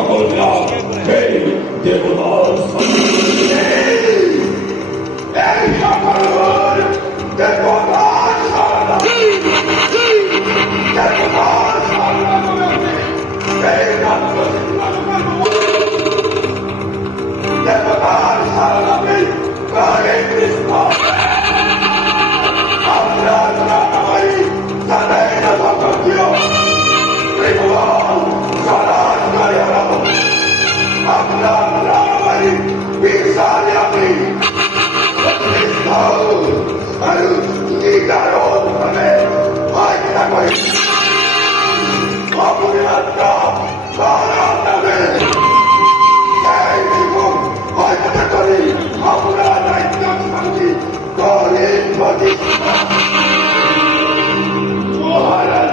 সকলরা এই দেবতার এই সকল দেবতার সারা দেবতার সারা এই রাজ্য দেবতার সারা হরে কৃষ্ণ আমরা সবাই সদাই না ভক্তিও ত্রিভুবন সরাজ করে হলো আমরা সবাই বিশালে আমি আর নিগারো মানে আইনা করি আপনি আত্মা সারা নামে এই জীবন আইনা করি আমরা দায়িত্ব সঙ্গী করে প্রতি মহারাজ